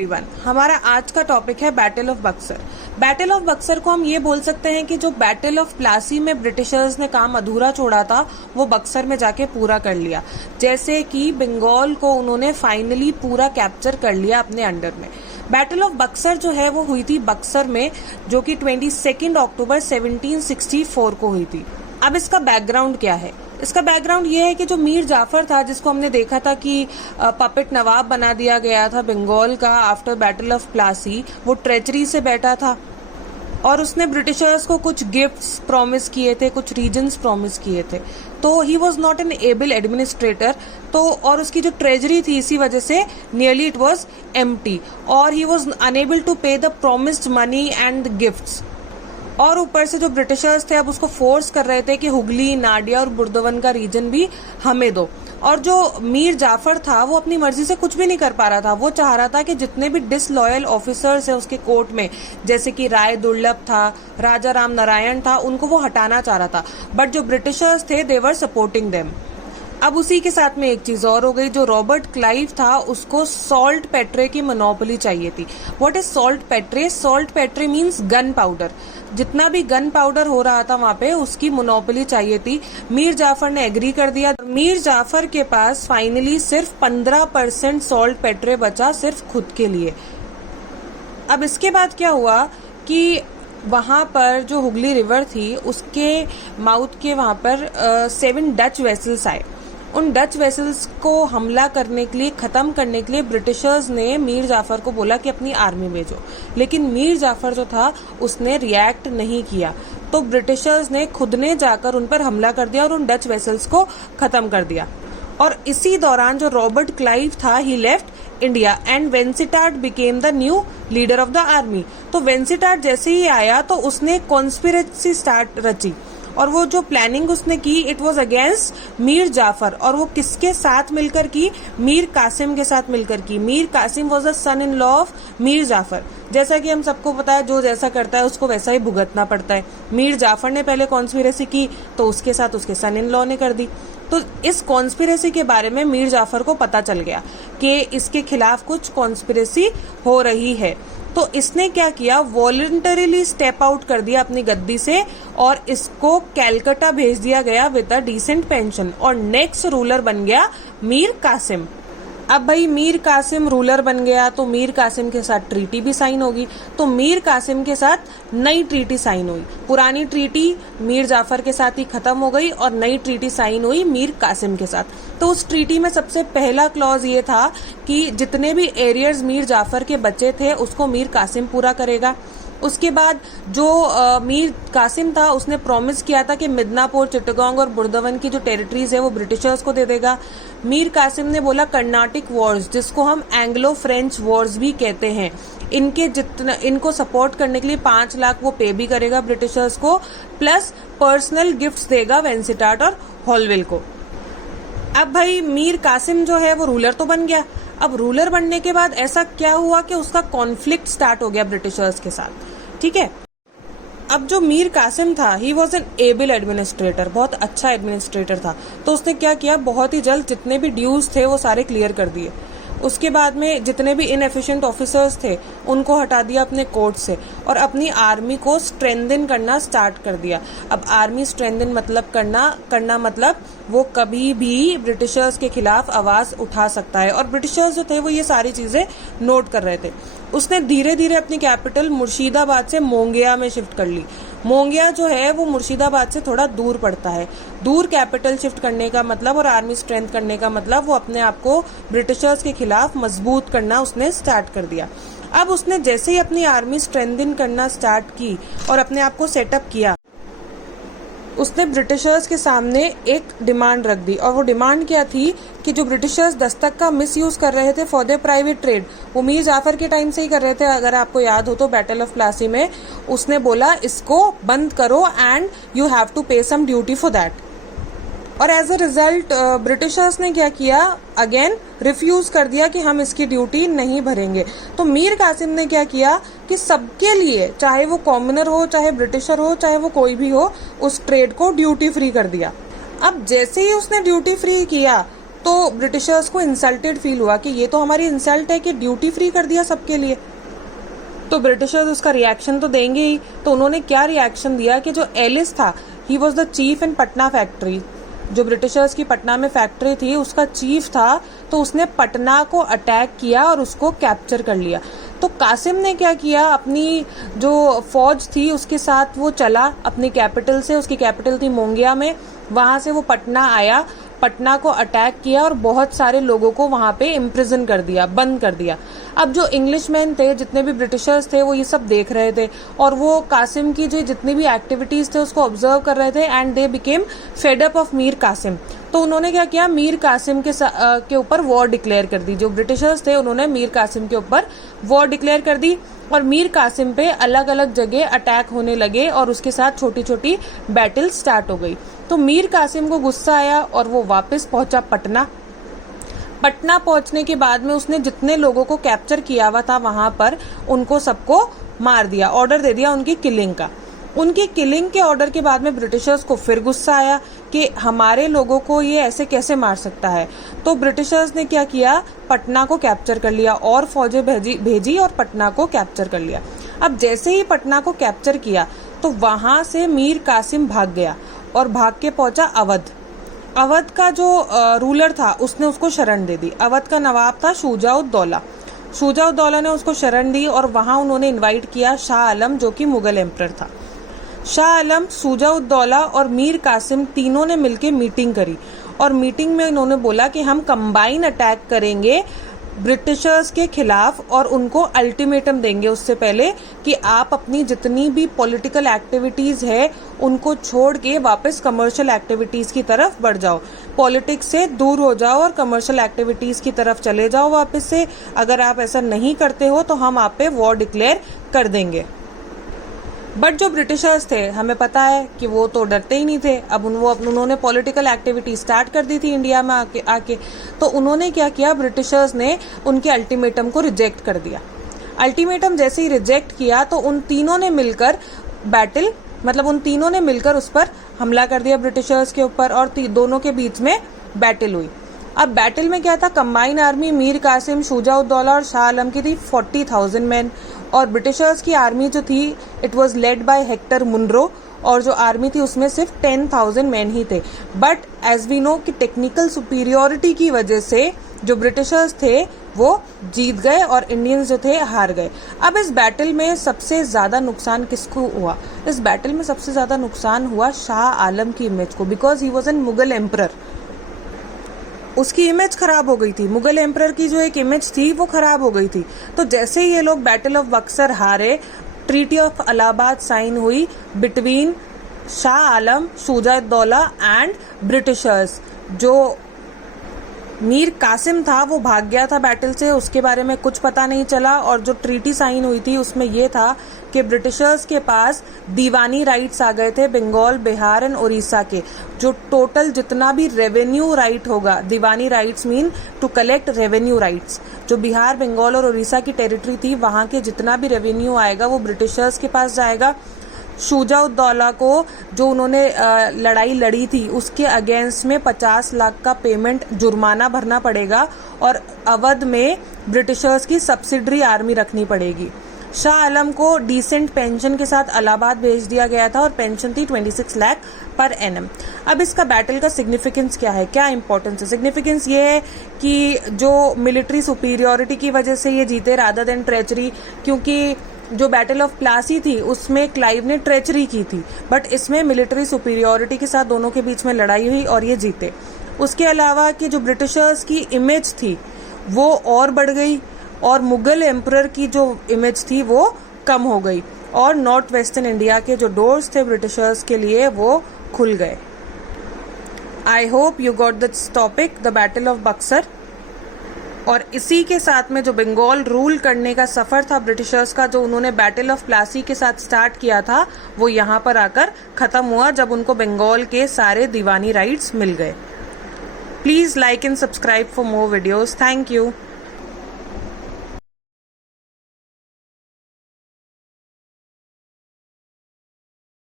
Everyone, हमारा आज का टॉपिक है battle of Buxar. Battle of Buxar को हम ये बोल सकते हैं कि जो बैटल ऑफ प्लासी में ब्रिटिशर्स ने काम अधूरा छोड़ा था वो बक्सर में जाके पूरा कर लिया। जैसे कि बंगाल को उन्होंने फाइनली पूरा कैप्चर कर लिया अपने अंडर में। बैटल ऑफ बक्सर जो है वो हुई थी बक्सर में, जो कि 22 अक्टूबर 1764 को हुई थी। अब इसका बैकग्राउंड क्या है? इसका बैकग्राउंड ये है कि जो मीर जाफर था, जिसको हमने देखा था कि पपेट नवाब बना दिया गया था बंगाल का आफ्टर बैटल ऑफ प्लासी, वो ट्रेचरी से बैठा था और उसने ब्रिटिशर्स को कुछ गिफ्ट्स प्रॉमिस किए थे, कुछ रीजन्स प्रॉमिस किए थे। तो he was not an able administrator, तो और उसकी जो ट्रेजरी थी इसी वजह से नियरली इट वॉज एम्प्टी और ही वॉज अनेबल टू पे the promised money and gifts. और ऊपर से जो ब्रिटिशर्स थे अब उसको फोर्स कर रहे थे कि हुगली, नाडिया और बुर्दवन का रीजन भी हमें दो। और जो मीर जाफर था वो अपनी मर्जी से कुछ भी नहीं कर पा रहा था। वो चाह रहा था कि जितने भी डिसलॉयल ऑफिसर्स हैं उसके कोर्ट में, जैसे कि राय दुर्लभ था, राजा राम नारायण था, उनको वो हटाना चाह रहा था। बट जो ब्रिटिशर्स थे दे वर सपोर्टिंग देम। अब उसी के साथ में एक चीज और हो गई, जो रॉबर्ट क्लाइव था उसको सॉल्ट पेट्रे की मोनोपोली चाहिए थी। What is salt Petre? Salt Petre means gun powder. जितना भी गन पाउडर हो रहा था वहां पे उसकी मोनोपोली चाहिए थी। मीर जाफर ने एग्री कर दिया। मीर जाफर के पास फाइनली सिर्फ 15% सॉल्ट पेट्रे बचा, सिर्फ खुद के लिए। अब इसके बाद क्या हुआ कि वहां पर जो हुगली रिवर थी उसके माउथ के वहां पर 7 डच वेसल्स आए। उन डच वेसल्स को हमला करने के लिए, खत्म करने के लिए ब्रिटिशर्स ने मीर जाफर को बोला कि अपनी आर्मी भेजो, लेकिन मीर जाफर जो था उसने रिएक्ट नहीं किया। तो ब्रिटिशर्स ने खुद ने जाकर उन पर हमला कर दिया और उन डच वेसल्स को खत्म कर दिया। और इसी दौरान जो रॉबर्ट क्लाइव था he left India and Vansittart became the new leader of the army. तो वेंसिटार्ट जैसे ही आया तो उसने कॉन्स्पिरेसी स्टार्ट रची और वो जो प्लानिंग उसने की it was against Mir Jafar. और वो किसके साथ मिलकर की? मीर कासिम के साथ मिलकर की। Mir Qasim was the son in law of Mir Jafar. जैसा कि हम सबको पता है, जो जैसा करता है उसको वैसा ही भुगतना पड़ता है। मीर जाफर ने पहले कॉन्स्पिरेसी की तो उसके साथ उसके सन इन लॉ ने कर दी। तो इस कॉन्स्पिरेसी के बारे में मीर जाफर को पता चल गया कि इसके खिलाफ कुछ कॉन्स्पिरेसी हो रही है। तो इसने क्या किया, वॉलंटरीली स्टेप आउट कर दिया अपनी गद्दी से और इसको कैलकाटा भेज दिया गया विद अ डिसेंट पेंशन और नेक्स्ट रूलर बन गया मीर कासिम। अब भाई मीर कासिम रूलर बन गया तो मीर कासिम के साथ ट्रीटी भी साइन होगी। तो मीर कासिम के साथ नई ट्रीटी साइन हुई। पुरानी ट्रीटी मीर जाफर के साथ ही खत्म हो गई और नई ट्रीटी साइन हुई मीर कासिम के साथ। तो उस ट्रीटी में सबसे पहला क्लॉज ये था कि जितने भी एरियर्स मीर जाफर के बचे थे उसको मीर कासिम पूरा करेगा। उसके बाद जो मीर कासिम था उसने प्रॉमिस किया था कि मिदनापुर, चिट्टागोंग और बुर्दवन की जो टेरिटरीज है वो ब्रिटिशर्स को दे देगा। मीर कासिम ने बोला कर्नाटिक वॉर्स, जिसको हम एंग्लो फ्रेंच वॉर्स भी कहते हैं, इनको सपोर्ट करने के लिए 5 लाख वो पे भी करेगा ब्रिटिशर्स को, प्लस पर्सनल गिफ्ट्स देगा वेंसिटार्ट और हॉलवेल को। अब भाई मीर कासिम जो है वो रूलर तो बन गया। अब रूलर बनने के बाद ऐसा क्या हुआ कि उसका कॉन्फ्लिक्ट स्टार्ट हो गया ब्रिटिशर्स के साथ। ठीक है, अब जो मीर कासिम था he was an able administrator, बहुत अच्छा एडमिनिस्ट्रेटर था। तो उसने क्या किया, बहुत ही जल्द जितने भी ड्यूज थे वो सारे क्लियर कर दिए। उसके बाद में जितने भी इनएफिशिएंट ऑफिसर्स थे उनको हटा दिया अपने कोर्ट से और अपनी आर्मी को स्ट्रेंथन करना स्टार्ट कर दिया। अब आर्मी स्ट्रेंथन मतलब करना मतलब वो कभी भी ब्रिटिशर्स के खिलाफ आवाज उठा सकता है और ब्रिटिशर्स जो थे वो ये सारी चीजें नोट कर रहे थे। उसने धीरे धीरे अपनी कैपिटल मुर्शिदाबाद से मोंगिया में शिफ्ट कर ली। मोंगिया जो है वो मुर्शिदाबाद से थोड़ा दूर पड़ता है। दूर कैपिटल शिफ्ट करने का मतलब और आर्मी स्ट्रेंथ करने का मतलब वो अपने आप को ब्रिटिशर्स के खिलाफ मजबूत करना उसने स्टार्ट कर दिया। अब उसने जैसे ही अपनी आर्मी स्ट्रेंथन करना स्टार्ट की और अपने आप को सेटअप किया, उसने ब्रिटिशर्स के सामने एक डिमांड रख दी। और वो डिमांड क्या थी कि जो ब्रिटिशर्स दस्तक का मिसयूज कर रहे थे फॉर देयर प्राइवेट ट्रेड, वो मीर जाफर के टाइम से ही कर रहे थे। अगर आपको याद हो तो बैटल ऑफ प्लासी में उसने बोला इसको बंद करो एंड यू हैव टू पे सम ड्यूटी फॉर दैट। और एज अ रिजल्ट ब्रिटिशर्स ने क्या किया, अगेन रिफ्यूज कर दिया कि हम इसकी ड्यूटी नहीं भरेंगे। तो मीर कासिम ने क्या किया कि सबके लिए, चाहे वो कॉमनर हो, चाहे ब्रिटिशर हो, चाहे वो कोई भी हो, उस ट्रेड को ड्यूटी फ्री कर दिया। अब जैसे ही उसने ड्यूटी फ्री किया तो ब्रिटिशर्स को इंसल्टेड फील हुआ कि ये तो हमारी इंसल्ट है कि ड्यूटी फ्री कर दिया सबके लिए। तो ब्रिटिशर्स उसका रिएक्शन तो देंगे ही। तो उन्होंने क्या रिएक्शन दिया कि जो एलिस था, he was the chief in Patna factory, जो ब्रिटिशर्स की पटना में फैक्ट्री थी उसका चीफ था, तो उसने पटना को अटैक किया और उसको कैप्चर कर लिया। तो कासिम ने क्या किया, अपनी जो फौज थी उसके साथ वो चला अपनी कैपिटल से, उसकी कैपिटल थी मोंगिया में, वहां से वो पटना आया, पटना को अटैक किया और बहुत सारे लोगों को वहां पे इम्प्रिजन कर दिया, बंद कर दिया। अब जो इंग्लिशमैन थे, जितने भी ब्रिटिशर्स थे, वो ये सब देख रहे थे और वो कासिम की जो जितनी भी एक्टिविटीज थे उसको ऑब्जर्व कर रहे थे and they became fed up of Mir Qasim. तो उन्होंने क्या किया, मीर कासिम के ऊपर वॉर डिक्लेयर कर दी। जो ब्रिटिशर्स थे उन्होंने मीर कासिम के ऊपर वॉर डिक्लेयर कर दी और मीर कासिम पे अलग अलग जगह अटैक होने लगे और उसके साथ छोटी छोटी बैटल स्टार्ट हो गई। तो मीर कासिम को गुस्सा आया और वो वापस पहुंचा पटना। पटना पहुंचने के बाद में उसने जितने लोगों को कैप्चर किया हुआ था वहां पर उनको सबको मार दिया, ऑर्डर दे दिया उनकी किलिंग का। उनकी किलिंग के ऑर्डर के बाद में ब्रिटिशर्स को फिर गुस्सा आया कि हमारे लोगों को ये ऐसे कैसे मार सकता है। तो ब्रिटिशर्स ने क्या किया, पटना को कैप्चर कर लिया और फौजें भेजी और पटना को कैप्चर कर लिया। अब जैसे ही पटना को कैप्चर किया तो वहां से मीर कासिम भाग गया और भाग के पहुंचा अवध। अवध का जो रूलर था उसने उसको शरण दे दी। अवध का नवाब था शुजा-उद-दौला। शुजा-उद-दौला ने उसको शरण दी और वहां उन्होंने इनवाइट किया शाह आलम, जो कि मुगल एम्परर था। शाह आलम, शुजा-उद-दौला और मीर कासिम तीनों ने मिलकर मीटिंग करी और मीटिंग में इन्होंने बोला कि हम कंबाइन अटैक करेंगे ब्रिटिशर्स के खिलाफ और उनको अल्टीमेटम देंगे उससे पहले कि आप अपनी जितनी भी पॉलिटिकल एक्टिविटीज है उनको छोड़ के वापस कमर्शियल एक्टिविटीज की तरफ बढ़ जाओ, पॉलिटिक्स से दूर हो जाओ और कमर्शियल एक्टिविटीज की तरफ चले जाओ वापस से। अगर आप ऐसा नहीं करते हो तो हम आप पे वॉर डिक्लेयर कर देंगे। बट जो ब्रिटिशर्स थे, हमें पता है कि वो तो डरते ही नहीं थे। अब उन्होंने पॉलिटिकल एक्टिविटी स्टार्ट कर दी थी इंडिया में आके। तो उन्होंने क्या किया, ब्रिटिशर्स ने उनके अल्टीमेटम को रिजेक्ट कर दिया। अल्टीमेटम जैसे ही रिजेक्ट किया तो उन तीनों ने मिलकर उस पर हमला कर दिया ब्रिटिशर्स के ऊपर और दोनों के बीच में बैटल हुई। अब बैटल में क्या था, कंबाइन आर्मी मीर कासिम, शुजा-उद-दौला और शाह आलम की थी 40,000 मैन और ब्रिटिशर्स की आर्मी जो थी it was led by Hector Munro और जो आर्मी थी उसमें सिर्फ 10,000 मैन ही थे। बट एज वी नो कि टेक्निकल सुपीरियोरिटी की वजह से जो ब्रिटिशर्स थे वो जीत गए और इंडियंस जो थे हार गए। अब इस बैटल में सबसे ज्यादा नुकसान किसको हुआ, इस बैटल में सबसे ज्यादा नुकसान हुआ शाह आलम की इमेज को, because he was an Mughal emperor. उसकी इमेज खराब हो गई थी, मुगल एम्परर की जो एक इमेज थी वो खराब हो गई थी। तो जैसे ही ये लोग बैटल ऑफ बक्सर हारे, ट्रीटी ऑफ इलाहाबाद साइन हुई between Shah Alam, Shujauddaula and britishers. जो मीर कासिम था वो भाग गया था बैटल से, उसके बारे में कुछ पता नहीं चला और जो ट्रीटी साइन हुई थी उसमें ये था कि ब्रिटिशर्स के पास दीवानी राइट्स आ गए थे बंगाल, बिहार एंड उड़ीसा के। जो टोटल जितना भी रेवेन्यू राइट होगा, diwani rights mean to collect revenue rights, जो बिहार, बंगाल और उड़ीसा की टेरिटरी थी वहां के जितना भी रेवेन्यू आएगा वो ब्रिटिशर्स के पास जाएगा। शुजा-उद-दौला को जो उन्होंने लड़ाई लड़ी थी उसके अगेंस्ट में 50 लाख का पेमेंट जुर्माना भरना पड़ेगा और अवध में ब्रिटिशर्स की सब्सिडरी आर्मी रखनी पड़ेगी। शाह आलम को डिसेंट पेंशन के साथ इलाहाबाद भेज दिया गया था और पेंशन थी 26 लाख पर एनम। अब इसका बैटल का सिग्निफिकेंस क्या है, क्या इंपॉर्टेंस है? सिग्निफिकेंस ये है कि जो मिलिट्री सुपीरियोरिटी की वजह से ये जीते रादर देन ट्रेचरी, क्योंकि जो बैटल ऑफ प्लासी थी उसमें क्लाइव ने ट्रेचरी की थी, बट इसमें मिलिट्री सुपीरियोरिटी के साथ दोनों के बीच में लड़ाई हुई और ये जीते। उसके अलावा कि जो ब्रिटिशर्स की इमेज थी वो और बढ़ गई और मुगल एम्परर की जो इमेज थी वो कम हो गई और नॉर्थ वेस्टर्न इंडिया के जो डोर्स थे ब्रिटिशर्स के लिए वो खुल गए। I hope you got this topic, the battle of Buxar. और इसी के साथ में जो बंगाल रूल करने का सफर था ब्रिटिशर्स का, जो उन्होंने बैटल ऑफ प्लासी के साथ स्टार्ट किया था, वो यहाँ पर आकर खत्म हुआ जब उनको बंगाल के सारे दीवानी राइट्स मिल गए। Please like and subscribe for more videos. Thank you.